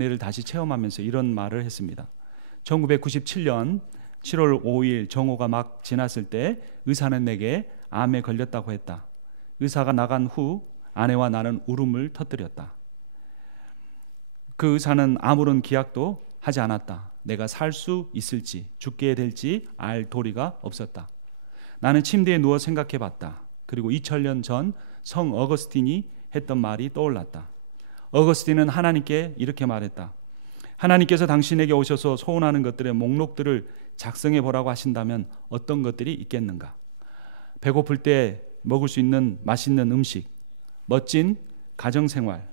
은혜를 다시 체험하면서 이런 말을 했습니다. 1997년 7월 5일 정오가 막 지났을 때 의사는 내게 암에 걸렸다고 했다. 의사가 나간 후 아내와 나는 울음을 터뜨렸다. 그 의사는 아무런 기약도 하지 않았다. 내가 살 수 있을지 죽게 될지 알 도리가 없었다. 나는 침대에 누워 생각해 봤다. 그리고 2000년 전 성 어거스틴이 했던 말이 떠올랐다. 어거스틴은 하나님께 이렇게 말했다. 하나님께서 당신에게 오셔서 소원하는 것들의 목록들을 작성해 보라고 하신다면 어떤 것들이 있겠는가? 배고플 때 먹을 수 있는 맛있는 음식, 멋진 가정생활,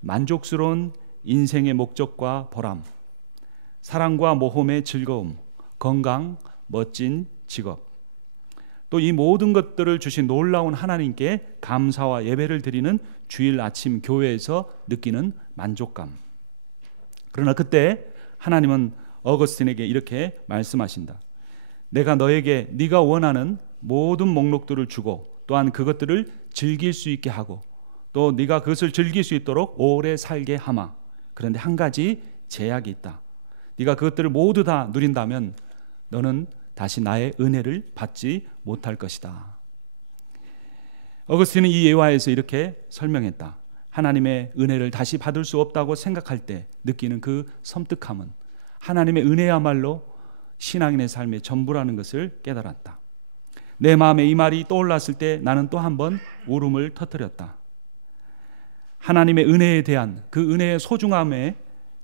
만족스러운 인생의 목적과 보람, 사랑과 모험의 즐거움, 건강, 멋진 직업. 또 이 모든 것들을 주신 놀라운 하나님께 감사와 예배를 드리는 주일 아침 교회에서 느끼는 만족감. 그러나 그때 하나님은 어거스틴에게 이렇게 말씀하신다. 내가 너에게 네가 원하는 모든 목록들을 주고 또한 그것들을 즐길 수 있게 하고 또 네가 그것을 즐길 수 있도록 오래 살게 하마. 그런데 한 가지 제약이 있다. 네가 그것들을 모두 다 누린다면 너는 다시 나의 은혜를 받지 못할 것이다. 어거스틴은 이 예화에서 이렇게 설명했다. 하나님의 은혜를 다시 받을 수 없다고 생각할 때 느끼는 그 섬뜩함은 하나님의 은혜야말로 신앙인의 삶의 전부라는 것을 깨달았다. 내 마음에 이 말이 떠올랐을 때 나는 또 한 번 울음을 터뜨렸다. 하나님의 은혜에 대한 그 은혜의 소중함에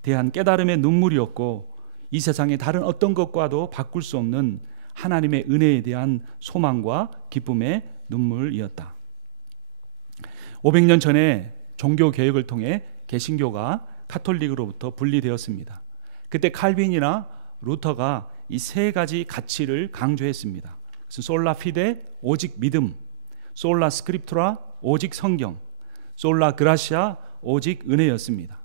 대한 깨달음의 눈물이었고 이 세상의 다른 어떤 것과도 바꿀 수 없는 하나님의 은혜에 대한 소망과 기쁨의 눈물이었다. 500년 전에 종교 개혁을 통해 개신교가 카톨릭으로부터 분리되었습니다. 그때 칼빈이나 루터가 이 세 가지 가치를 강조했습니다. 솔라 피데 오직 믿음, 솔라 스크립투라 오직 성경, 솔라 그라시아 오직 은혜였습니다.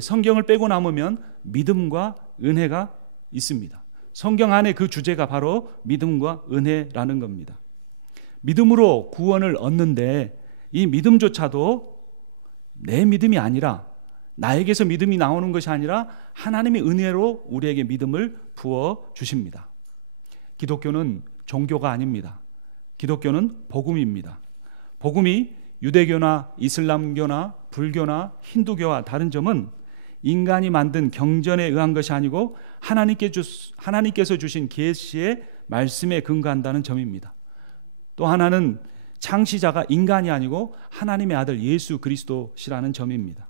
성경을 빼고 남으면 믿음과 은혜가 있습니다. 성경 안에 그 주제가 바로 믿음과 은혜라는 겁니다. 믿음으로 구원을 얻는데 이 믿음조차도 내 믿음이 아니라 나에게서 믿음이 나오는 것이 아니라 하나님의 은혜로 우리에게 믿음을 부어 주십니다. 기독교는 종교가 아닙니다. 기독교는 복음입니다. 복음이 유대교나 이슬람교나 불교나 힌두교와 다른 점은 인간이 만든 경전에 의한 것이 아니고 하나님께서 주신 계시의 말씀에 근거한다는 점입니다. 또 하나는 창시자가 인간이 아니고 하나님의 아들 예수 그리스도시라는 점입니다.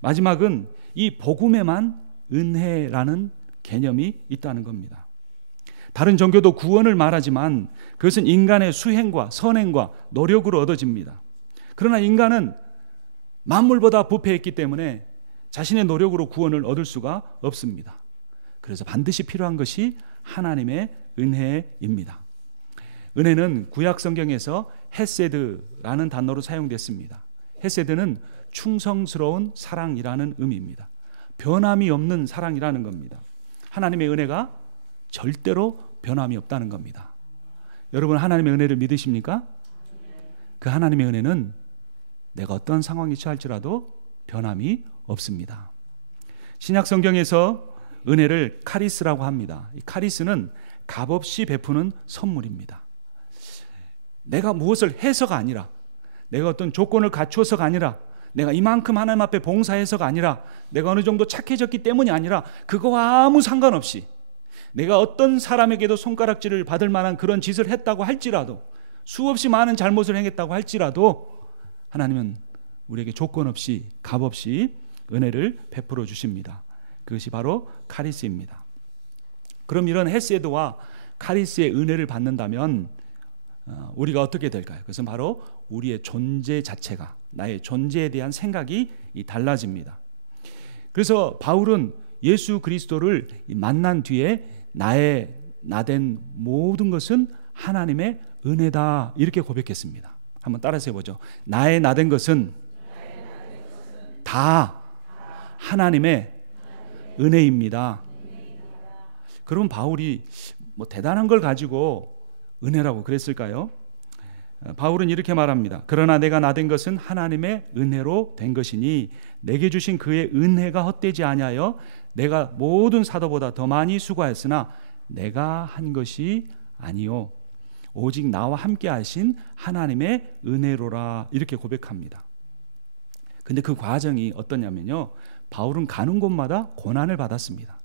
마지막은 이 복음에만 은혜라는 개념이 있다는 겁니다. 다른 종교도 구원을 말하지만 그것은 인간의 수행과 선행과 노력으로 얻어집니다. 그러나 인간은 만물보다 부패했기 때문에 자신의 노력으로 구원을 얻을 수가 없습니다. 그래서 반드시 필요한 것이 하나님의 은혜입니다. 은혜는 구약 성경에서 헤세드라는 단어로 사용됐습니다. 헤세드는 충성스러운 사랑이라는 의미입니다. 변함이 없는 사랑이라는 겁니다. 하나님의 은혜가 절대로 변함이 없다는 겁니다. 여러분 하나님의 은혜를 믿으십니까? 그 하나님의 은혜는 내가 어떤 상황에 처할지라도 변함이 없습니다. 신약 성경에서 은혜를 카리스라고 합니다. 이 카리스는 값없이 베푸는 선물입니다. 내가 무엇을 해서가 아니라 내가 어떤 조건을 갖추어서가 아니라 내가 이만큼 하나님 앞에 봉사해서가 아니라 내가 어느 정도 착해졌기 때문이 아니라 그거와 아무 상관없이 내가 어떤 사람에게도 손가락질을 받을 만한 그런 짓을 했다고 할지라도 수없이 많은 잘못을 행했다고 할지라도 하나님은 우리에게 조건 없이 값없이 은혜를 베풀어 주십니다. 그것이 바로 카리스입니다. 그럼 이런 헤세드와 카리스의 은혜를 받는다면 우리가 어떻게 될까요? 그것은 바로 우리의 존재 자체가 나의 존재에 대한 생각이 달라집니다. 그래서 바울은 예수 그리스도를 만난 뒤에 나된 모든 것은 하나님의 은혜다 이렇게 고백했습니다. 한번 따라서 해보죠. 나의 나된 것은 다 하나님의 은혜입니다. 그럼 바울이 뭐 대단한 걸 가지고 은혜라고 그랬을까요? 바울은 이렇게 말합니다. 그러나 내가 나된 것은 하나님의 은혜로 된 것이니 내게 주신 그의 은혜가 헛되지 아니하여 내가 모든 사도보다 더 많이 수고하였으나 내가 한 것이 아니요 오직 나와 함께 하신 하나님의 은혜로라 이렇게 고백합니다. 근데 그 과정이 어떠냐면요, 바울은 가는 곳마다 고난을 받았습니다.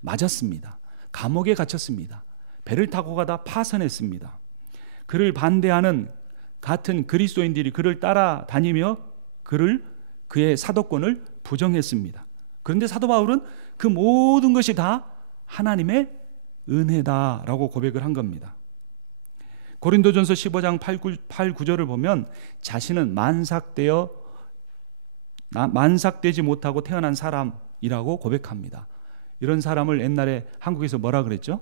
맞았습니다. 감옥에 갇혔습니다. 배를 타고 가다 파선했습니다. 그를 반대하는 같은 그리스도인들이 그를 따라다니며 그의 사도권을 부정했습니다. 그런데 사도 바울은 그 모든 것이 다 하나님의 은혜다라고 고백을 한 겁니다. 고린도전서 15장 8, 9절을 보면 자신은 만삭되지 못하고 태어난 사람이라고 고백합니다. 이런 사람을 옛날에 한국에서 뭐라 그랬죠?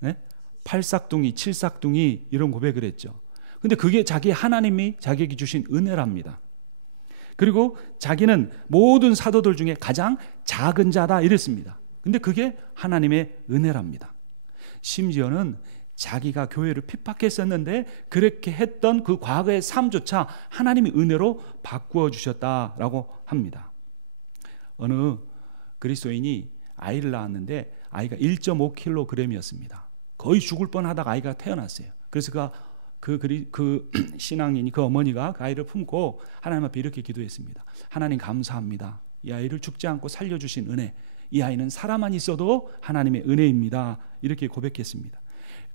네? 팔싹둥이, 칠싹둥이 이런 고백을 했죠. 근데 그게 하나님이 자기에게 주신 은혜랍니다. 그리고 자기는 모든 사도들 중에 가장 작은 자다 이랬습니다. 근데 그게 하나님의 은혜랍니다. 심지어는 자기가 교회를 핍박했었는데 그렇게 했던 그 과거의 삶조차 하나님의 은혜로 바꾸어 주셨다라고 합니다. 어느 그리스도인이 아이를 낳았는데 아이가 1.5kg이었습니다. 거의 죽을 뻔하다가 아이가 태어났어요. 그래서 그 신앙인이, 그 어머니가 그 아이를 품고 하나님 앞에 이렇게 기도했습니다. 하나님 감사합니다. 이 아이를 죽지 않고 살려주신 은혜, 이 아이는 살아만 있어도 하나님의 은혜입니다. 이렇게 고백했습니다.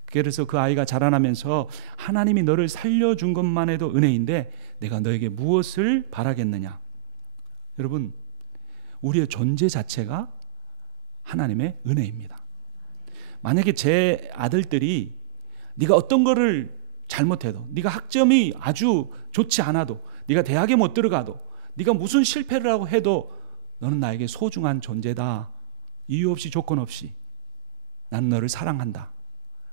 그래서 그 아이가 자라나면서 하나님이 너를 살려준 것만 해도 은혜인데 내가 너에게 무엇을 바라겠느냐. 여러분, 우리의 존재 자체가 하나님의 은혜입니다. 만약에 제 아들들이 네가 어떤 거를 잘못해도, 네가 학점이 아주 좋지 않아도, 네가 대학에 못 들어가도, 네가 무슨 실패를 하고 해도 너는 나에게 소중한 존재다. 이유 없이 조건 없이 나는 너를 사랑한다.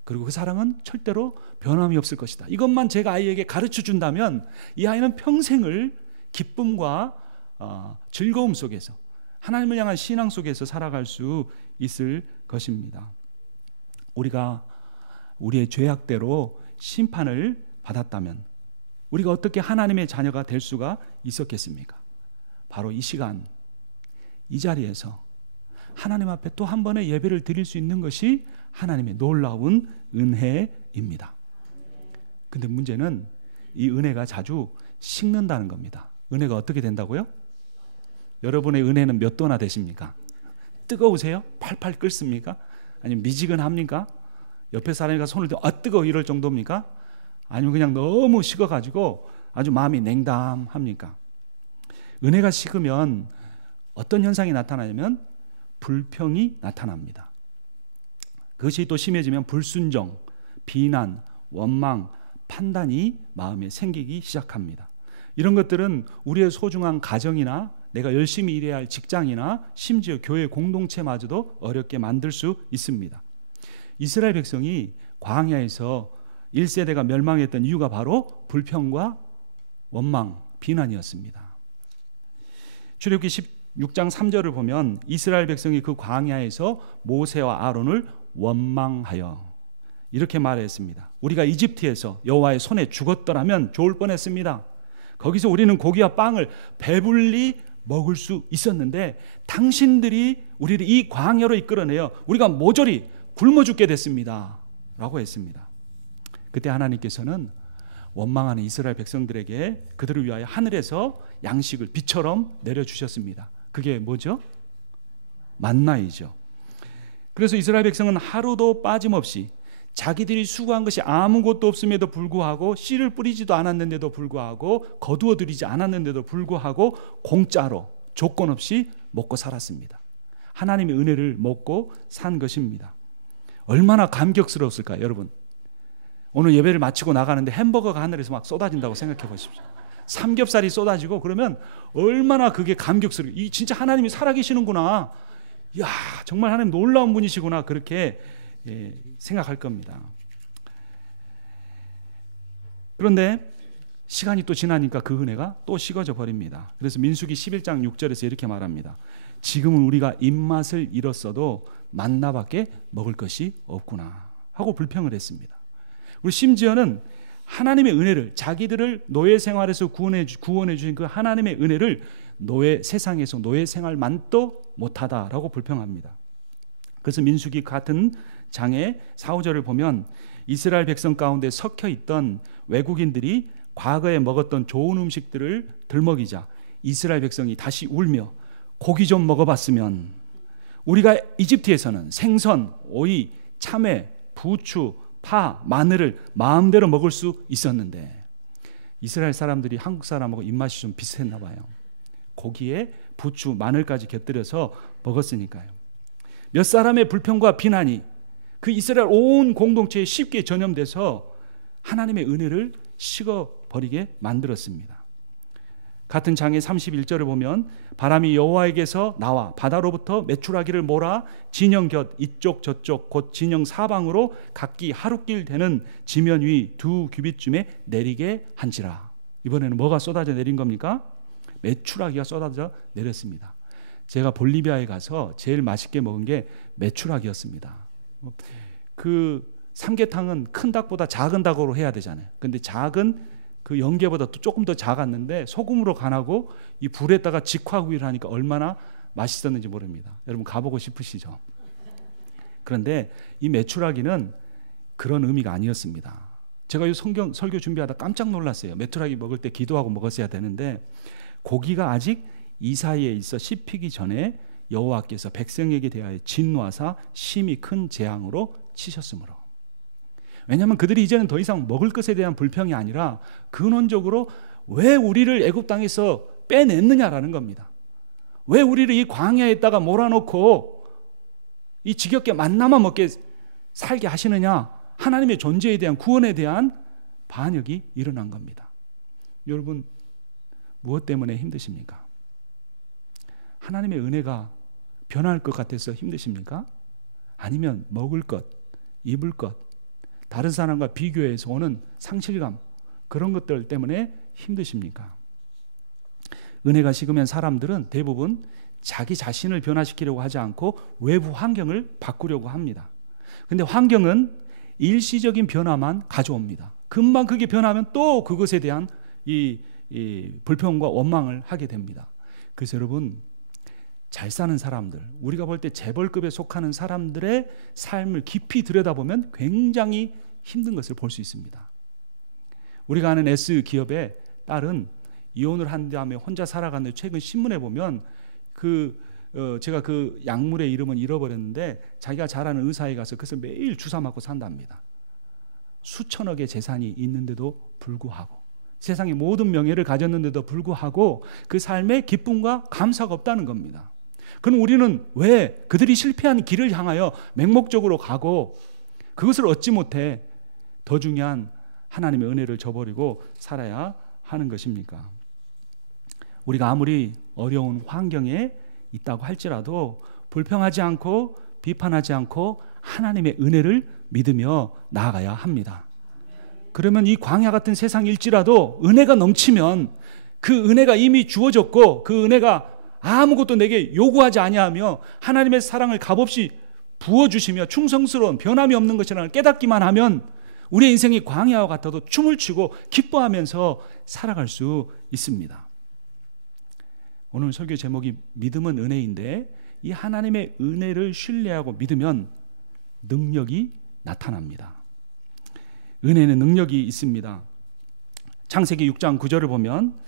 그리고 그 사랑은 절대로 변함이 없을 것이다. 이것만 제가 아이에게 가르쳐 준다면 이 아이는 평생을 기쁨과 즐거움 속에서, 하나님을 향한 신앙 속에서 살아갈 수 있을 것입니다. 우리가 우리의 죄악대로 심판을 받았다면 우리가 어떻게 하나님의 자녀가 될 수가 있었겠습니까? 바로 이 시간, 이 자리에서 하나님 앞에 또 한 번의 예배를 드릴 수 있는 것이 하나님의 놀라운 은혜입니다. 근데 문제는 이 은혜가 자주 식는다는 겁니다. 은혜가 어떻게 된다고요? 여러분의 은혜는 몇 도나 되십니까? 뜨거우세요? 팔팔 끓습니까? 아니면 미지근합니까? 옆에 사람이 손을 들어 뜨거워 이럴 정도입니까? 아니면 그냥 너무 식어가지고 아주 마음이 냉담합니까? 은혜가 식으면 어떤 현상이 나타나냐면 불평이 나타납니다. 그것이 또 심해지면 불순종, 비난, 원망, 판단이 마음에 생기기 시작합니다. 이런 것들은 우리의 소중한 가정이나 내가 열심히 일해야 할 직장이나 심지어 교회 공동체마저도 어렵게 만들 수 있습니다. 이스라엘 백성이 광야에서 1세대가 멸망했던 이유가 바로 불평과 원망, 비난이었습니다. 출애굽기 16장 3절을 보면 이스라엘 백성이 그 광야에서 모세와 아론을 원망하여 이렇게 말했습니다. 우리가 이집트에서 여호와의 손에 죽었더라면 좋을 뻔했습니다. 거기서 우리는 고기와 빵을 배불리 먹을 수 있었는데 당신들이 우리를 이 광야로 이끌어내어 우리가 모조리 굶어 죽게 됐습니다 라고 했습니다. 그때 하나님께서는 원망하는 이스라엘 백성들에게 그들을 위하여 하늘에서 양식을 비처럼 내려주셨습니다. 그게 뭐죠? 만나이죠. 그래서 이스라엘 백성은 하루도 빠짐없이 자기들이 수고한 것이 아무것도 없음에도 불구하고 씨를 뿌리지도 않았는데도 불구하고 거두어 들이지 않았는데도 불구하고 공짜로 조건 없이 먹고 살았습니다. 하나님의 은혜를 먹고 산 것입니다. 얼마나 감격스러웠을까요, 여러분? 오늘 예배를 마치고 나가는데 햄버거가 하늘에서 막 쏟아진다고 생각해 보십시오. 삼겹살이 쏟아지고 그러면 얼마나 그게 감격스러워요. 이 진짜 하나님이 살아계시는구나. 이야, 정말 하나님 놀라운 분이시구나. 그렇게 생각할 겁니다. 그런데 시간이 또 지나니까 그 은혜가 또 식어져 버립니다. 그래서 민수기 11장 6절에서 이렇게 말합니다. 지금은 우리가 입맛을 잃었어도 만나밖에 먹을 것이 없구나 하고 불평을 했습니다. 그리고 심지어는 하나님의 은혜를, 자기들을 노예 생활에서 구원해 주신 그 하나님의 은혜를 세상에서 노예 생활만도 못하다라고 불평합니다. 그래서 민수기 같은 장의 4, 5절을 보면 이스라엘 백성 가운데 섞여 있던 외국인들이 과거에 먹었던 좋은 음식들을 들먹이자 이스라엘 백성이 다시 울며 고기 좀 먹어봤으면, 우리가 이집트에서는 생선, 오이, 참외, 부추, 파, 마늘을 마음대로 먹을 수 있었는데 이스라엘 사람들이 한국 사람하고 입맛이 좀 비슷했나 봐요. 고기에 부추, 마늘까지 곁들여서 먹었으니까요. 몇 사람의 불평과 비난이 그 이스라엘 온 공동체에 쉽게 전염돼서 하나님의 은혜를 식어버리게 만들었습니다. 같은 장의 31절을 보면 바람이 여호와에게서 나와 바다로부터 메추라기를 몰아 진영 곁 이쪽 저쪽 곧 진영 사방으로 각기 하루길 되는 지면 위 2규빗쯤에 내리게 한지라. 이번에는 뭐가 쏟아져 내린 겁니까? 메추라기가 쏟아져 내렸습니다. 제가 볼리비아에 가서 제일 맛있게 먹은 게 메추라기였습니다. 그 삼계탕은 큰 닭보다 작은 닭으로 해야 되잖아요. 근데 작은 그 연계보다 또 조금 더 작았는데 소금으로 간하고 이 불에다가 직화구이를 하니까 얼마나 맛있었는지 모릅니다. 여러분 가보고 싶으시죠? 그런데 이 메추라기는 그런 의미가 아니었습니다. 제가 이 설교 준비하다 깜짝 놀랐어요. 메추라기 먹을 때 기도하고 먹었어야 되는데 고기가 아직 이 사이에 있어 씹히기 전에 여호와께서 백성에게 대하여 진노하사 심히 큰 재앙으로 치셨으므로. 왜냐하면 그들이 이제는 더 이상 먹을 것에 대한 불평이 아니라 근원적으로 왜 우리를 애굽 땅에서 빼냈느냐라는 겁니다. 왜 우리를 이 광야에다가 몰아놓고 이 지겹게 만나만 먹게 살게 하시느냐. 하나님의 존재에 대한 구원에 대한 반역이 일어난 겁니다. 여러분 무엇 때문에 힘드십니까? 하나님의 은혜가 변할 것 같아서 힘드십니까? 아니면 먹을 것, 입을 것, 다른 사람과 비교해서 오는 상실감, 그런 것들 때문에 힘드십니까? 은혜가 식으면 사람들은 대부분 자기 자신을 변화시키려고 하지 않고 외부 환경을 바꾸려고 합니다. 근데 환경은 일시적인 변화만 가져옵니다. 금방 그게 변하면 또 그것에 대한 이 불평과 원망을 하게 됩니다. 그래서 여러분 잘 사는 사람들, 우리가 볼 때 재벌급에 속하는 사람들의 삶을 깊이 들여다보면 굉장히 힘든 것을 볼 수 있습니다. 우리가 아는 S기업의 딸은 이혼을 한 다음에 혼자 살아가는데 최근 신문에 보면 제가 그 약물의 이름은 잃어버렸는데 자기가 잘 아는 의사에 가서 그래서 매일 주사 맞고 산답니다. 수천억의 재산이 있는데도 불구하고 세상의 모든 명예를 가졌는데도 불구하고 그 삶에 기쁨과 감사가 없다는 겁니다. 그럼 우리는 왜 그들이 실패한 길을 향하여 맹목적으로 가고 그것을 얻지 못해 더 중요한 하나님의 은혜를 저버리고 살아야 하는 것입니까? 우리가 아무리 어려운 환경에 있다고 할지라도 불평하지 않고 비판하지 않고 하나님의 은혜를 믿으며 나아가야 합니다. 그러면 이 광야 같은 세상일지라도 은혜가 넘치면 그 은혜가 이미 주어졌고 그 은혜가 아무것도 내게 요구하지 아니하며 하나님의 사랑을 값없이 부어주시며 충성스러운 변함이 없는 것이라는 깨닫기만 하면 우리의 인생이 광야와 같아도 춤을 추고 기뻐하면서 살아갈 수 있습니다. 오늘 설교 제목이 믿음은 은혜인데 이 하나님의 은혜를 신뢰하고 믿으면 능력이 나타납니다. 은혜는 능력이 있습니다. 창세기 6장 9절을 보면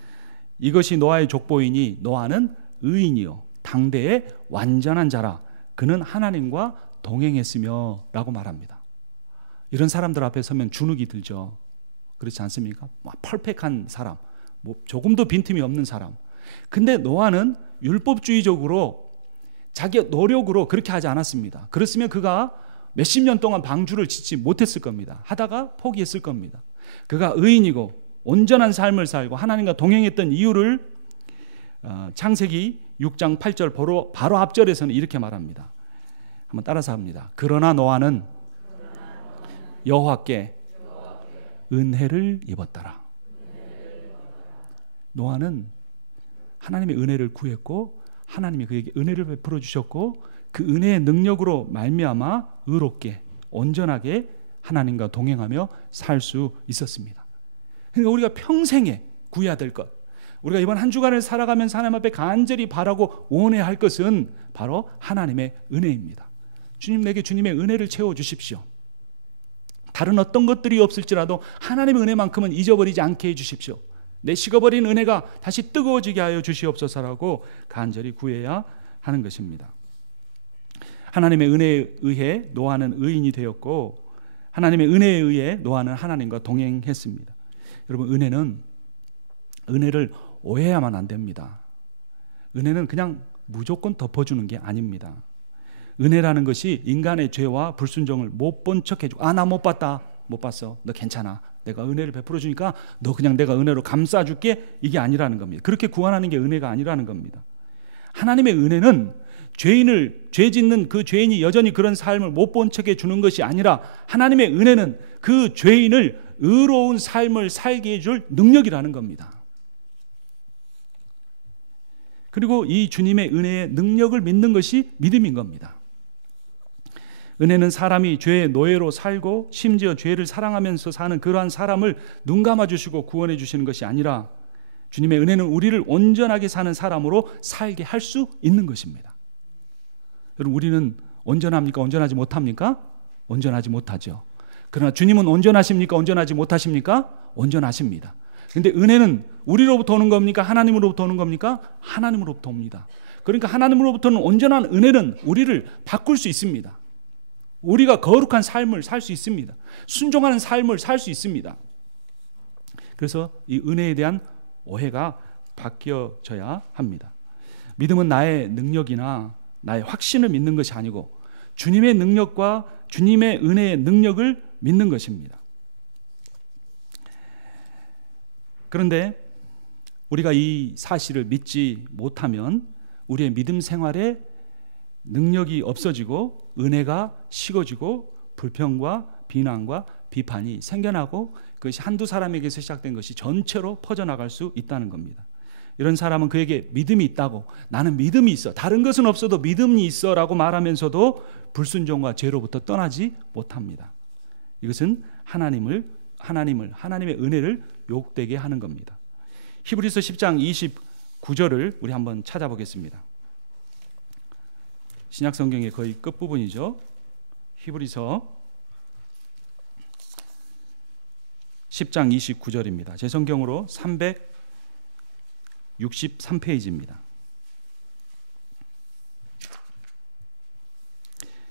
이것이 노아의 족보이니 노아는 의인이요 당대의 완전한 자라 그는 하나님과 동행했으며 라고 말합니다. 이런 사람들 앞에 서면 주눅이 들죠. 그렇지 않습니까? 퍼펙트한 사람, 조금도 빈틈이 없는 사람. 근데 노아는 율법주의적으로 자기 노력으로 그렇게 하지 않았습니다. 그랬으면 그가 몇십 년 동안 방주를 짓지 못했을 겁니다. 하다가 포기했을 겁니다. 그가 의인이고 온전한 삶을 살고 하나님과 동행했던 이유를 창세기 6장 8절 바로 앞절에서는 이렇게 말합니다. 한번 따라서 합니다. 그러나 노아는 여호와께 은혜를 입었더라. 노아는 하나님의 은혜를 구했고 하나님이 그에게 은혜를 베풀어 주셨고 그 은혜의 능력으로 말미암아 의롭게 온전하게 하나님과 동행하며 살 수 있었습니다. 그러니까 우리가 평생에 구해야 될 것, 우리가 이번 한 주간을 살아가면서 하나님 앞에 간절히 바라고 원해야 할 것은 바로 하나님의 은혜입니다. 주님, 내게 주님의 은혜를 채워주십시오. 다른 어떤 것들이 없을지라도 하나님의 은혜만큼은 잊어버리지 않게 해주십시오. 내 식어버린 은혜가 다시 뜨거워지게 하여 주시옵소서라고 간절히 구해야 하는 것입니다. 하나님의 은혜에 의해 노아는 의인이 되었고, 하나님의 은혜에 의해 노아는 하나님과 동행했습니다. 여러분, 은혜를 오해하면 안 됩니다. 은혜는 그냥 무조건 덮어주는 게 아닙니다. 은혜라는 것이 인간의 죄와 불순종을 못 본 척 해주고, 나 못 봤다, 못 봤어, 너 괜찮아, 내가 은혜를 베풀어 주니까 너 그냥 내가 은혜로 감싸줄게, 이게 아니라는 겁니다. 그렇게 구원하는 게 은혜가 아니라는 겁니다. 하나님의 은혜는 죄 짓는 그 죄인이 여전히 그런 삶을 못 본 척 해주는 것이 아니라, 하나님의 은혜는 그 죄인을 의로운 삶을 살게 해줄 능력이라는 겁니다. 그리고 이 주님의 은혜의 능력을 믿는 것이 믿음인 겁니다. 은혜는 사람이 죄의 노예로 살고 심지어 죄를 사랑하면서 사는 그러한 사람을 눈 감아주시고 구원해 주시는 것이 아니라, 주님의 은혜는 우리를 온전하게 사는 사람으로 살게 할 수 있는 것입니다. 여러분, 우리는 온전합니까? 온전하지 못합니까? 온전하지 못하죠. 그러나 주님은 온전하십니까? 온전하지 못하십니까? 온전하십니다. 그런데 은혜는 우리로부터 오는 겁니까? 하나님으로부터 오는 겁니까? 하나님으로부터 옵니다. 그러니까 하나님으로부터는 온전한 은혜는 우리를 바꿀 수 있습니다. 우리가 거룩한 삶을 살 수 있습니다. 순종하는 삶을 살 수 있습니다. 그래서 이 은혜에 대한 오해가 바뀌어져야 합니다. 믿음은 나의 능력이나 나의 확신을 믿는 것이 아니고 주님의 능력과 주님의 은혜의 능력을 믿는 것입니다. 그런데 우리가 이 사실을 믿지 못하면 우리의 믿음 생활에 능력이 없어지고 은혜가 식어지고 불평과 비난과 비판이 생겨나고, 그것이 한두 사람에게서 시작된 것이 전체로 퍼져나갈 수 있다는 겁니다. 이런 사람은 그에게 믿음이 있다고, 나는 믿음이 있어, 다른 것은 없어도 믿음이 있어 라고 말하면서도 불순종과 죄로부터 떠나지 못합니다. 이것은 하나님의 은혜를 욕되게 하는 겁니다. 히브리서 10장 29절을 우리 한번 찾아보겠습니다. 신약 성경의 거의 끝부분이죠. 히브리서 10장 29절입니다. 제 성경으로 363페이지입니다.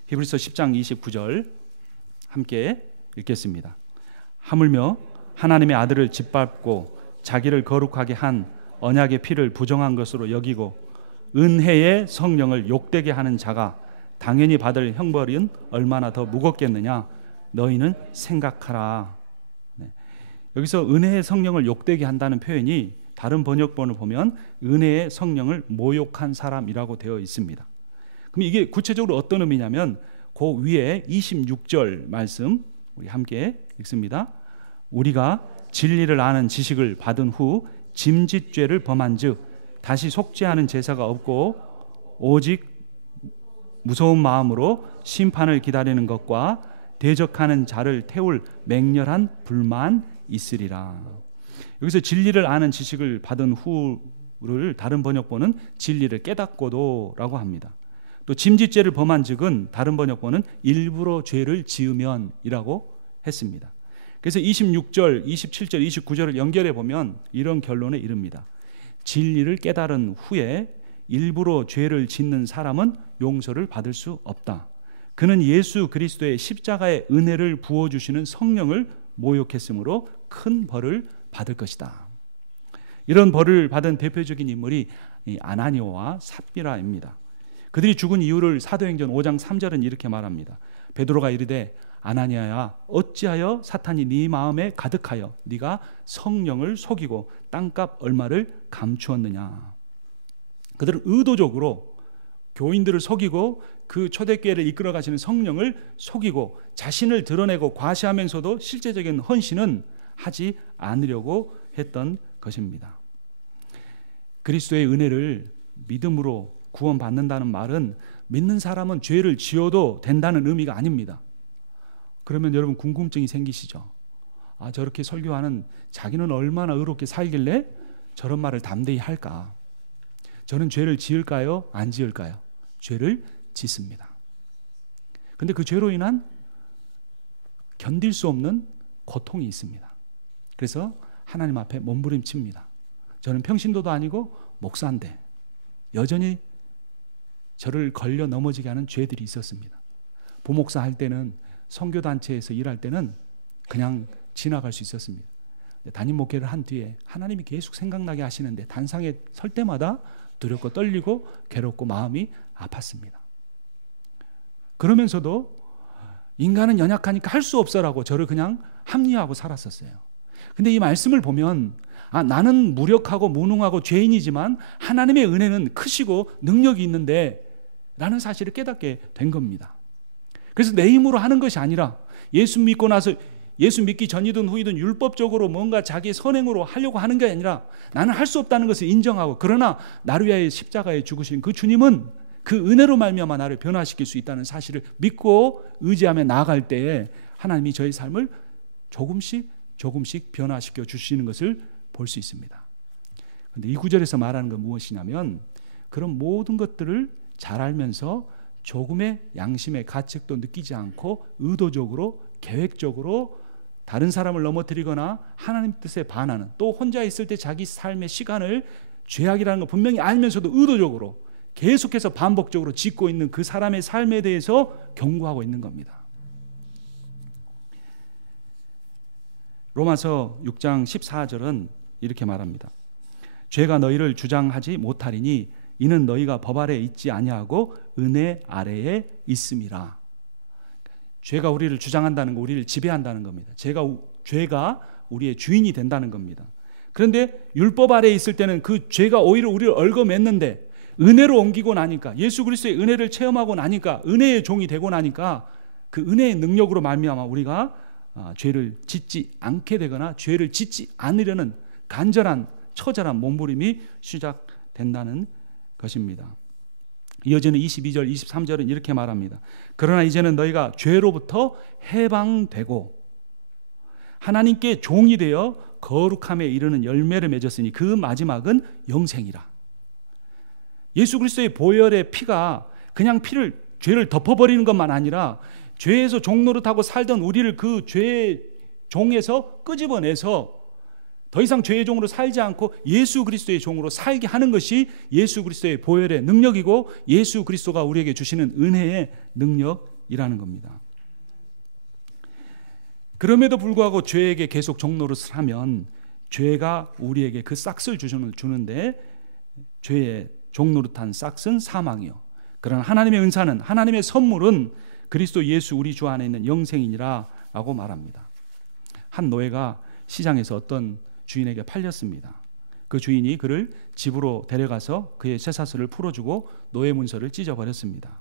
히브리서 10장 29절 함께 읽겠습니다. 하물며 하나님의 아들을 짓밟고 자기를 거룩하게 한 언약의 피를 부정한 것으로 여기고 은혜의 성령을 욕되게 하는 자가 당연히 받을 형벌은 얼마나 더 무겁겠느냐, 너희는 생각하라. 여기서 은혜의 성령을 욕되게 한다는 표현이 다른 번역본을 보면 은혜의 성령을 모욕한 사람이라고 되어 있습니다. 그럼 이게 구체적으로 어떤 의미냐면, 그 위에 26절 말씀 우리 함께 읽습니다. 우리가 진리를 아는 지식을 받은 후 짐짓죄를 범한 즉 다시 속죄하는 제사가 없고 오직 무서운 마음으로 심판을 기다리는 것과 대적하는 자를 태울 맹렬한 불만 있으리라. 여기서 진리를 아는 지식을 받은 후를 다른 번역본은 진리를 깨닫고도 라고 합니다. 또 짐짓죄를 범한 즉은 다른 번역본은 일부러 죄를 지으면 이라고 했습니다. 그래서 26절, 27절, 29절을 연결해 보면 이런 결론에 이릅니다. 진리를 깨달은 후에 일부러 죄를 짓는 사람은 용서를 받을 수 없다. 그는 예수 그리스도의 십자가의 은혜를 부어주시는 성령을 모욕했으므로 큰 벌을 받을 것이다. 이런 벌을 받은 대표적인 인물이 아나니아와 삽비라입니다. 그들이 죽은 이유를 사도행전 5장 3절은 이렇게 말합니다. 베드로가 이르되 아나니아야, 어찌하여 사탄이 네 마음에 가득하여 네가 성령을 속이고 땅값 얼마를 감추었느냐. 그들은 의도적으로 교인들을 속이고 그 초대교회를 이끌어 가시는 성령을 속이고 자신을 드러내고 과시하면서도 실제적인 헌신은 하지 않으려고 했던 것입니다. 그리스도의 은혜를 믿음으로 구원받는다는 말은 믿는 사람은 죄를 지어도 된다는 의미가 아닙니다. 그러면 여러분 궁금증이 생기시죠? 저렇게 설교하는 자기는 얼마나 의롭게 살길래 저런 말을 담대히 할까? 저는 죄를 지을까요? 안 지을까요? 죄를 짓습니다. 근데 그 죄로 인한 견딜 수 없는 고통이 있습니다. 그래서 하나님 앞에 몸부림칩니다. 저는 평신도도 아니고 목사인데 여전히 저를 걸려 넘어지게 하는 죄들이 있었습니다. 부목사 할 때는, 선교단체에서 일할 때는 그냥 지나갈 수 있었습니다. 담임 목회를 한 뒤에 하나님이 계속 생각나게 하시는데 단상에 설 때마다 두렵고 떨리고 괴롭고 마음이 아팠습니다. 그러면서도 인간은 연약하니까 할 수 없어라고 저를 그냥 합리화하고 살았었어요. 근데 이 말씀을 보면 나는 무력하고 무능하고 죄인이지만 하나님의 은혜는 크시고 능력이 있는데 라는 사실을 깨닫게 된 겁니다. 그래서 내 힘으로 하는 것이 아니라 예수 믿고 나서, 예수 믿기 전이든 후이든 율법적으로 뭔가 자기 선행으로 하려고 하는 게 아니라 나는 할 수 없다는 것을 인정하고, 그러나 나를 위하여 십자가에 죽으신 그 주님은 그 은혜로 말미암아 나를 변화시킬 수 있다는 사실을 믿고 의지하며 나아갈 때에 하나님이 저의 삶을 조금씩 변화시켜 주시는 것을 볼 수 있습니다. 그런데 이 구절에서 말하는 건 무엇이냐면, 그런 모든 것들을 잘 알면서 조금의 양심의 가책도 느끼지 않고 의도적으로, 계획적으로 다른 사람을 넘어뜨리거나 하나님 뜻에 반하는, 또 혼자 있을 때 자기 삶의 시간을 죄악이라는 걸 분명히 알면서도 의도적으로 계속해서 반복적으로 짓고 있는 그 사람의 삶에 대해서 경고하고 있는 겁니다. 로마서 6장 14절은 이렇게 말합니다. 죄가 너희를 주장하지 못하리니 이는 너희가 법 아래에 있지 아니하고 은혜 아래에 있음이라. 죄가 우리를 주장한다는 거, 우리를 지배한다는 겁니다. 죄가 우리의 주인이 된다는 겁니다. 그런데 율법 아래에 있을 때는 그 죄가 오히려 우리를 얽어맸는데 은혜로 옮기고 나니까, 예수 그리스도의 은혜를 체험하고 나니까, 은혜의 종이 되고 나니까 그 은혜의 능력으로 말미암아 우리가 죄를 짓지 않게 되거나 죄를 짓지 않으려는 간절한 처절한 몸부림이 시작된다는 것입니다. 이어지는 22절 23절은 이렇게 말합니다. 그러나 이제는 너희가 죄로부터 해방되고 하나님께 종이 되어 거룩함에 이르는 열매를 맺었으니 그 마지막은 영생이라. 예수 그리스도의 보혈의 피가 그냥 죄를 덮어버리는 것만 아니라 죄에서 종노릇하고 살던 우리를 그 죄의 종에서 끄집어내서 더 이상 죄의 종으로 살지 않고 예수 그리스도의 종으로 살게 하는 것이 예수 그리스도의 보혈의 능력이고 예수 그리스도가 우리에게 주시는 은혜의 능력이라는 겁니다. 그럼에도 불구하고 죄에게 계속 종노릇을 하면 죄가 우리에게 그 싹을 주는데, 죄의 종노릇한 싹은 사망이요, 그러나 하나님의 은사는, 하나님의 선물은 그리스도 예수 우리 주 안에 있는 영생이니라 라고 말합니다. 한 노예가 시장에서 어떤 주인에게 팔렸습니다. 그 주인이 그를 집으로 데려가서 그의 쇠사슬을 풀어주고 노예 문서를 찢어버렸습니다.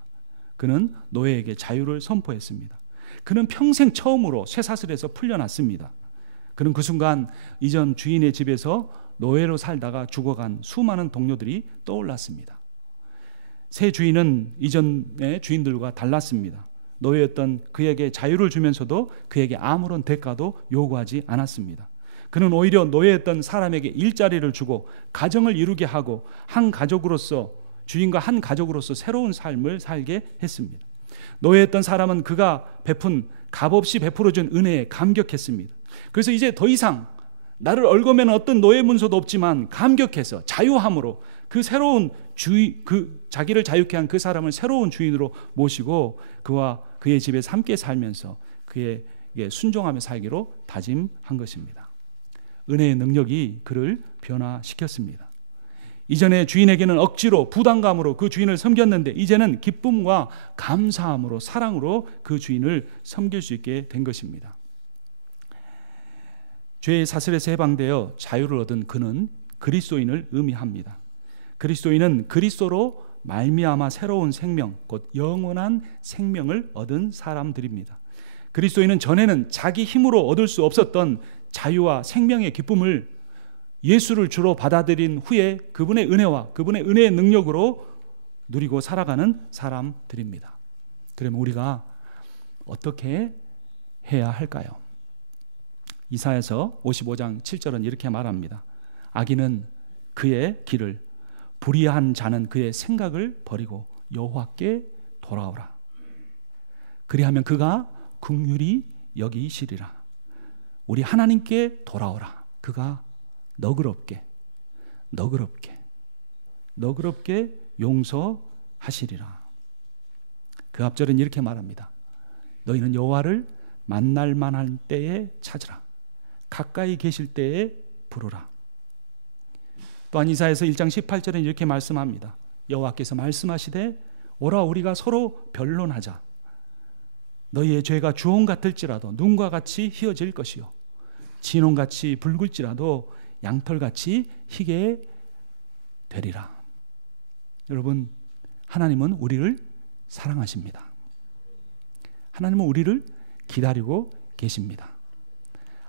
그는 노예에게 자유를 선포했습니다. 그는 평생 처음으로 쇠사슬에서 풀려났습니다. 그는 그 순간 이전 주인의 집에서 노예로 살다가 죽어간 수많은 동료들이 떠올랐습니다. 새 주인은 이전의 주인들과 달랐습니다. 노예였던 그에게 자유를 주면서도 그에게 아무런 대가도 요구하지 않았습니다. 그는 오히려 노예였던 사람에게 일자리를 주고 가정을 이루게 하고 주인과 한 가족으로서 새로운 삶을 살게 했습니다. 노예였던 사람은 그가 값없이 베풀어준 은혜에 감격했습니다. 그래서 이제 더 이상 나를 얽어매는 어떤 노예 문서도 없지만 감격해서 자유함으로 그 새로운 자기를 자유케 한 그 사람을 새로운 주인으로 모시고 그와 그의 집에서 함께 살면서 그에게 순종하며 살기로 다짐한 것입니다. 은혜의 능력이 그를 변화시켰습니다. 이전에 주인에게는 억지로 부담감으로 그 주인을 섬겼는데 이제는 기쁨과 감사함으로, 사랑으로 그 주인을 섬길 수 있게 된 것입니다. 죄의 사슬에서 해방되어 자유를 얻은 그는 그리스도인을 의미합니다. 그리스도인은 그리스도로 말미암아 새로운 생명, 곧 영원한 생명을 얻은 사람들입니다. 그리스도인은 전에는 자기 힘으로 얻을 수 없었던 자유와 생명의 기쁨을 예수를 주로 받아들인 후에 그분의 은혜와 그분의 은혜의 능력으로 누리고 살아가는 사람들입니다. 그러면 우리가 어떻게 해야 할까요? 이사야서 55장 7절은 이렇게 말합니다. 악인은 그의 길을, 불의한 자는 그의 생각을 버리고 여호와께 돌아오라. 그리하면 그가 긍휼히 여기시리라. 우리 하나님께 돌아오라. 그가 너그럽게 용서하시리라. 그 앞절은 이렇게 말합니다. 너희는 여호와를 만날 만한 때에 찾으라. 가까이 계실 때에 부르라. 또한 이사야서 1장 18절에 이렇게 말씀합니다. 여호와께서 말씀하시되 오라 우리가 서로 변론하자. 너희의 죄가 주홍 같을지라도 눈과 같이 희어질 것이요 진홍같이 붉을지라도 양털같이 희게 되리라. 여러분, 하나님은 우리를 사랑하십니다. 하나님은 우리를 기다리고 계십니다.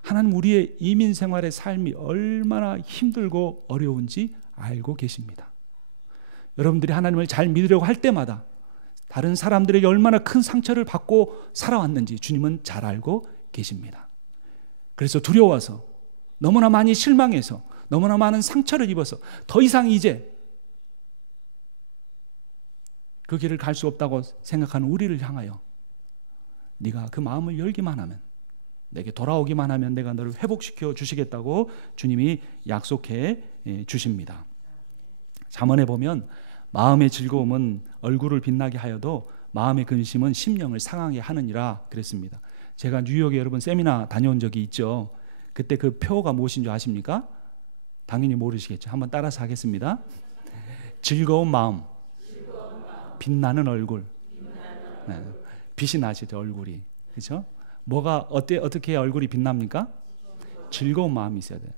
하나님 우리의 이민 생활의 삶이 얼마나 힘들고 어려운지 알고 계십니다. 여러분들이 하나님을 잘 믿으려고 할 때마다 다른 사람들에게 얼마나 큰 상처를 받고 살아왔는지 주님은 잘 알고 계십니다. 그래서 두려워서, 너무나 많이 실망해서, 너무나 많은 상처를 입어서 더 이상 이제 그 길을 갈 수 없다고 생각하는 우리를 향하여 네가 그 마음을 열기만 하면, 내게 돌아오기만 하면 내가 너를 회복시켜 주시겠다고 주님이 약속해 주십니다. 잠언에 보면 마음의 즐거움은 얼굴을 빛나게 하여도 마음의 근심은 심령을 상하게 하느니라 그랬습니다. 제가 뉴욕에 여러분 세미나 다녀온 적이 있죠. 그때 그 표어가 무엇인 줄 아십니까? 당연히 모르시겠죠. 한번 따라서 하겠습니다. 즐거운 마음, 빛나는 얼굴. 네. 빛이 나시죠, 얼굴이. 그렇죠? 뭐가 어떻게 얼굴이 빛납니까? 즐거운 마음이 있어야 돼요.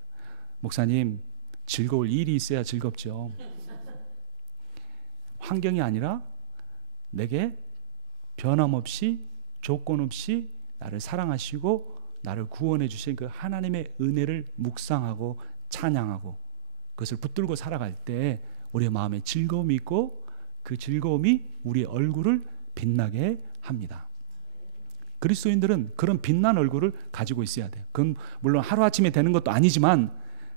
목사님, 즐거울 일이 있어야 즐겁죠. 환경이 아니라 내게 변함없이 조건 없이 나를 사랑하시고 나를 구원해 주신 그 하나님의 은혜를 묵상하고 찬양하고 그것을 붙들고 살아갈 때 우리의 마음에 즐거움이 있고 그 즐거움이 우리의 얼굴을 빛나게 합니다. 그리스도인들은 그런 빛난 얼굴을 가지고 있어야 돼요. 그건 물론 하루아침에 되는 것도 아니지만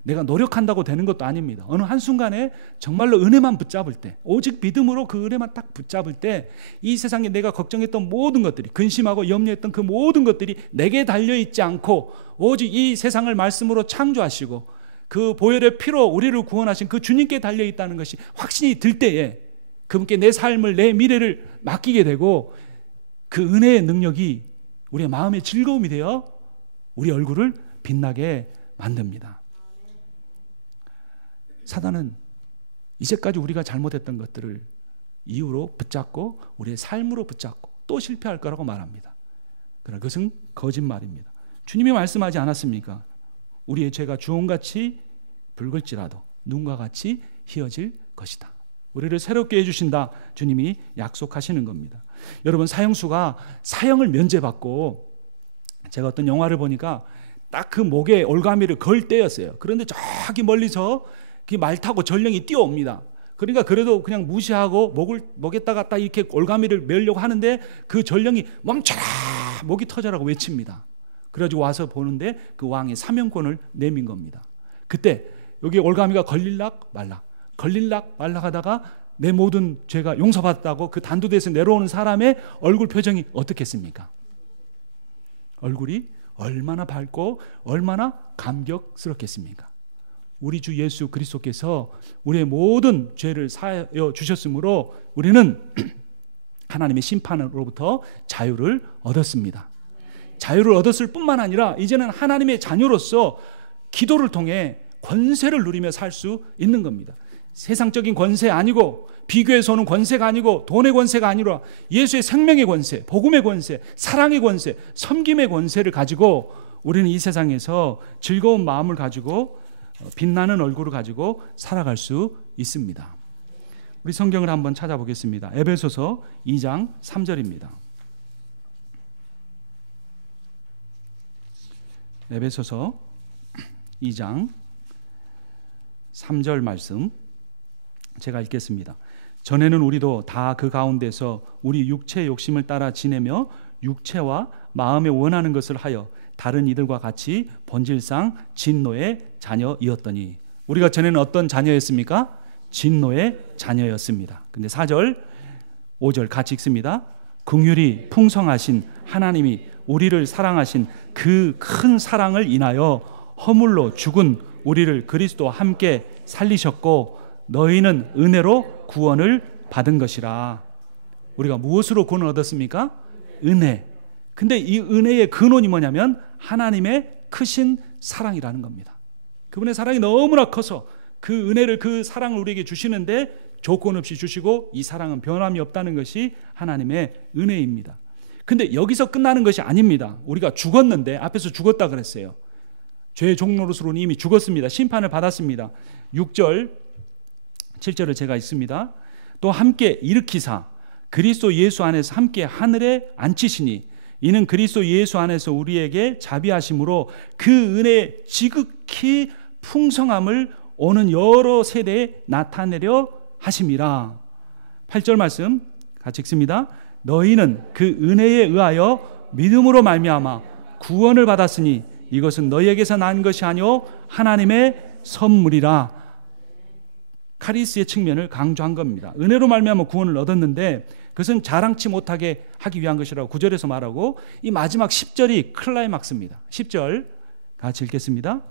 내가 노력한다고 되는 것도 아닙니다. 어느 한순간에 정말로 은혜만 붙잡을 때, 오직 믿음으로 그 은혜만 딱 붙잡을 때 이 세상에 내가 걱정했던 모든 것들이, 근심하고 염려했던 그 모든 것들이 내게 달려있지 않고 오직 이 세상을 말씀으로 창조하시고 그 보혈의 피로 우리를 구원하신 그 주님께 달려있다는 것이 확신이 들 때에 그분께 내 삶을, 내 미래를 맡기게 되고 그 은혜의 능력이 우리의 마음의 즐거움이 되어 우리 얼굴을 빛나게 만듭니다. 사단은 이제까지 우리가 잘못했던 것들을 이유로 붙잡고 우리의 삶으로 붙잡고 또 실패할 거라고 말합니다. 그러나 그것은 거짓말입니다. 주님이 말씀하지 않았습니까? 우리의 죄가 주홍같이 붉을지라도 눈과 같이 희어질 것이다. 우리를 새롭게 해주신다. 주님이 약속하시는 겁니다. 여러분, 사형수가 사형을 면제받고 제가 어떤 영화를 보니까 딱 그 목에 올가미를 걸 때였어요. 그런데 저기 멀리서 말 타고 전령이 뛰어옵니다. 그러니까 그래도 그냥 무시하고 목에다가 딱 이렇게 올가미를 메려고 하는데 그 전령이 멈춰라! 목이 터져라고 외칩니다. 그래가지고 와서 보는데 그 왕의 사명권을 내민 겁니다. 그때 여기 올가미가 걸릴락 말락 하다가 내 모든 죄가 용서받았다고 그 단두대에서 내려오는 사람의 얼굴 표정이 어떻겠습니까? 얼굴이 얼마나 밝고 얼마나 감격스럽겠습니까? 우리 주 예수 그리스도께서 우리의 모든 죄를 사하여 주셨으므로 우리는 하나님의 심판으로부터 자유를 얻었습니다. 자유를 얻었을 뿐만 아니라 이제는 하나님의 자녀로서 기도를 통해 권세를 누리며 살 수 있는 겁니다. 세상적인 권세 아니고 비교해서 오는 권세가 아니고 돈의 권세가 아니라 예수의 생명의 권세, 복음의 권세, 사랑의 권세, 섬김의 권세를 가지고 우리는 이 세상에서 즐거운 마음을 가지고 빛나는 얼굴을 가지고 살아갈 수 있습니다. 우리 성경을 한번 찾아보겠습니다. 에베소서 2장 3절입니다. 에베소서 2장 3절 말씀 제가 읽겠습니다. 전에는 우리도 다 그 가운데서 우리 육체의 욕심을 따라 지내며 육체와 마음에 원하는 것을 하여 다른 이들과 같이 본질상 진노의 자녀이었더니 우리가 전에는 어떤 자녀였습니까? 진노의 자녀였습니다. 근데 4절, 5절 같이 읽습니다. 긍휼이 풍성하신 하나님이 우리를 사랑하신 그 큰 사랑을 인하여 허물로 죽은 우리를 그리스도와 함께 살리셨고 너희는 은혜로 구원을 받은 것이라. 우리가 무엇으로 구원을 얻었습니까? 은혜. 근데 이 은혜의 근원이 뭐냐면 하나님의 크신 사랑이라는 겁니다. 그분의 사랑이 너무나 커서 그 은혜를, 그 사랑을 우리에게 주시는데 조건 없이 주시고 이 사랑은 변함이 없다는 것이 하나님의 은혜입니다. 근데 여기서 끝나는 것이 아닙니다. 우리가 죽었는데, 앞에서 죽었다 그랬어요. 죄의 종노릇으로는 이미 죽었습니다. 심판을 받았습니다. 6절, 7절을 제가 읽습니다. 또 함께 일으키사 그리스도 예수 안에서 함께 하늘에 앉히시니 이는 그리스도 예수 안에서 우리에게 자비하심으로 그 은혜의 지극히 풍성함을 오는 여러 세대에 나타내려 하심이라. 8절 말씀 같이 읽습니다. 너희는 그 은혜에 의하여 믿음으로 말미암아 구원을 받았으니 이것은 너희에게서 난 것이 아니요 하나님의 선물이라. 카리스의 측면을 강조한 겁니다. 은혜로 말미암아 구원을 얻었는데 그것은 자랑치 못하게 하기 위한 것이라고 9절에서 말하고, 이 마지막 10절이 클라이막스입니다. 10절 같이 읽겠습니다.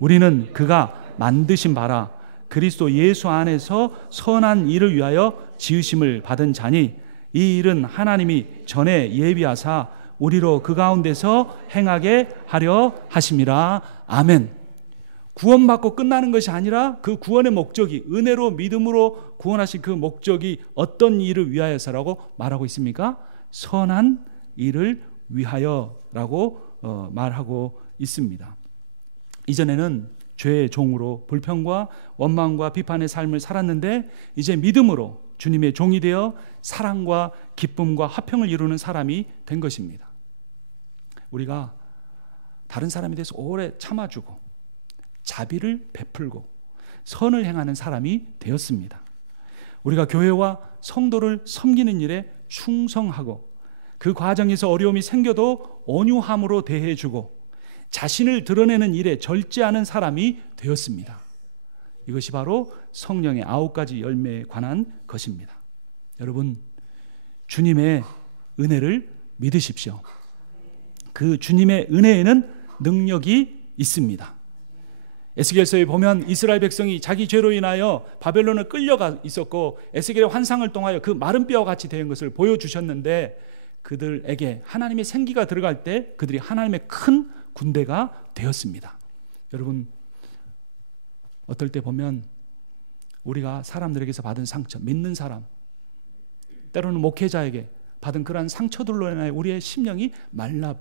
우리는 그가 만드신 바라 그리스도 예수 안에서 선한 일을 위하여 지으심을 받은 자니 이 일은 하나님이 전에 예비하사 우리로 그 가운데서 행하게 하려 하심이라. 아멘. 구원받고 끝나는 것이 아니라 그 구원의 목적이, 은혜로 믿음으로 구원하신 그 목적이 어떤 일을 위하여서라고 말하고 있습니까? 선한 일을 위하여라고 말하고 있습니다. 이전에는 죄의 종으로 불평과 원망과 비판의 삶을 살았는데 이제 믿음으로 주님의 종이 되어 사랑과 기쁨과 화평을 이루는 사람이 된 것입니다. 우리가 다른 사람에 대해서 오래 참아주고 자비를 베풀고 선을 행하는 사람이 되었습니다. 우리가 교회와 성도를 섬기는 일에 충성하고 그 과정에서 어려움이 생겨도 온유함으로 대해주고 자신을 드러내는 일에 절제하는 사람이 되었습니다. 이것이 바로 성령의 9가지 열매에 관한 것입니다. 여러분, 주님의 은혜를 믿으십시오. 그 주님의 은혜에는 능력이 있습니다. 에스겔서에 보면 이스라엘 백성이 자기 죄로 인하여 바벨론을 끌려가 있었고 에스겔의 환상을 통하여 그 마른 뼈와 같이 된 것을 보여주셨는데 그들에게 하나님의 생기가 들어갈 때 그들이 하나님의 큰 군대가 되었습니다. 여러분, 어떨 때 보면 우리가 사람들에게서 받은 상처, 믿는 사람, 때로는 목회자에게 받은 그러한 상처들로 인하여 우리의 심령이 말라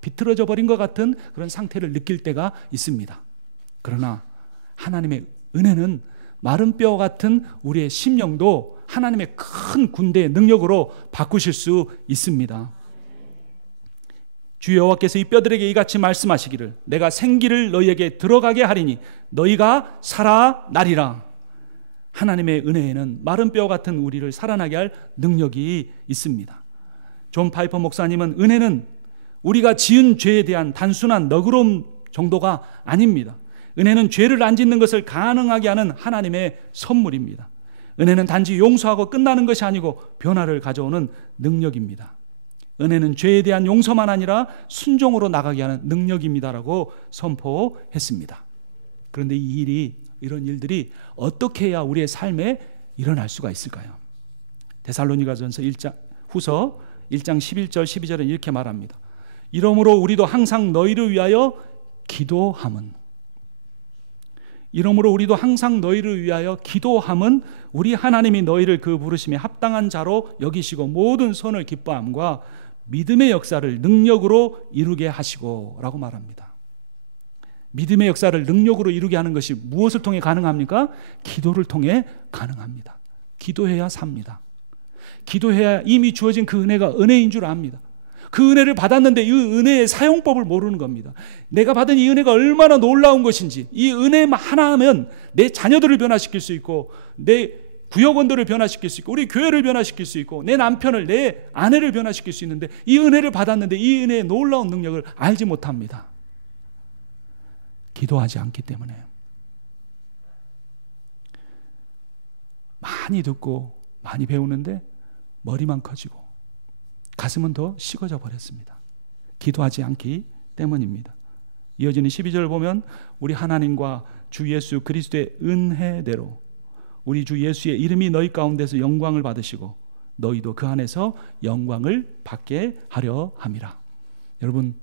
비틀어져 버린 것 같은 그런 상태를 느낄 때가 있습니다. 그러나 하나님의 은혜는 마른 뼈 같은 우리의 심령도 하나님의 큰 군대의 능력으로 바꾸실 수 있습니다. 주 여호와께서 이 뼈들에게 이같이 말씀하시기를 내가 생기를 너희에게 들어가게 하리니 너희가 살아나리라. 하나님의 은혜에는 마른 뼈 같은 우리를 살아나게 할 능력이 있습니다. 존 파이퍼 목사님은 은혜는 우리가 지은 죄에 대한 단순한 너그러움 정도가 아닙니다. 은혜는 죄를 안 짓는 것을 가능하게 하는 하나님의 선물입니다. 은혜는 단지 용서하고 끝나는 것이 아니고 변화를 가져오는 능력입니다. 은혜는 죄에 대한 용서만 아니라 순종으로 나가게 하는 능력입니다라고 선포했습니다. 그런데 이런 일들이 어떻게 해야 우리의 삶에 일어날 수가 있을까요? 데살로니가전서 후서 1장 11절 12절은 이렇게 말합니다. 이러므로 우리도 항상 너희를 위하여 기도함은 우리 하나님이 너희를 그 부르심에 합당한 자로 여기시고 모든 선을 기뻐함과 믿음의 역사를 능력으로 이루게 하시고 라고 말합니다. 믿음의 역사를 능력으로 이루게 하는 것이 무엇을 통해 가능합니까? 기도를 통해 가능합니다. 기도해야 삽니다. 기도해야 이미 주어진 그 은혜가 은혜인 줄 압니다. 그 은혜를 받았는데 이 은혜의 사용법을 모르는 겁니다. 내가 받은 이 은혜가 얼마나 놀라운 것인지, 이 은혜만 하나 하면 내 자녀들을 변화시킬 수 있고 내 구역원들을 변화시킬 수 있고 우리 교회를 변화시킬 수 있고 내 남편을, 내 아내를 변화시킬 수 있는데 이 은혜를 받았는데 이 은혜의 놀라운 능력을 알지 못합니다. 기도하지 않기 때문에. 많이 듣고 많이 배우는데 머리만 커지고 가슴은 더 식어져 버렸습니다. 기도하지 않기 때문입니다. 이어지는 12절을 보면 우리 하나님과 주 예수 그리스도의 은혜대로 우리 주 예수의 이름이 너희 가운데서 영광을 받으시고 너희도 그 안에서 영광을 받게 하려 함이라. 여러분,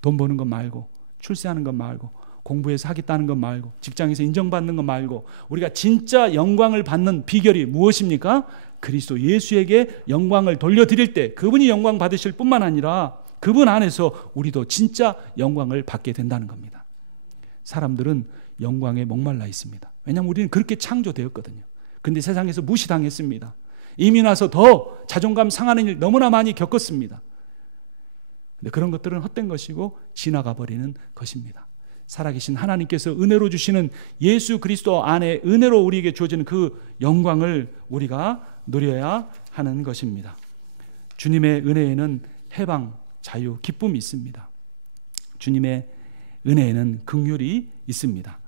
돈 버는 것 말고, 출세하는 것 말고, 공부해서 하겠다는 것 말고, 직장에서 인정받는 것 말고, 우리가 진짜 영광을 받는 비결이 무엇입니까? 그리스도 예수에게 영광을 돌려드릴 때 그분이 영광 받으실 뿐만 아니라 그분 안에서 우리도 진짜 영광을 받게 된다는 겁니다. 사람들은 영광에 목말라 있습니다. 왜냐하면 우리는 그렇게 창조되었거든요. 그런데 세상에서 무시당했습니다. 이미 나서 더 자존감 상하는 일 너무나 많이 겪었습니다. 근데 그런 것들은 헛된 것이고 지나가 버리는 것입니다. 살아계신 하나님께서 은혜로 주시는 예수 그리스도 안에 은혜로 우리에게 주어지는 그 영광을 우리가 누려야 하는 것입니다. 주님의 은혜에는 해방, 자유, 기쁨이 있습니다. 주님의 은혜에는 긍휼이 있습니다.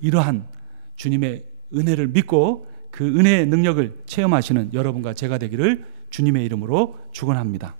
이러한 주님의 은혜를 믿고 그 은혜의 능력을 체험하시는 여러분과 제가 되기를 주님의 이름으로 축원합니다.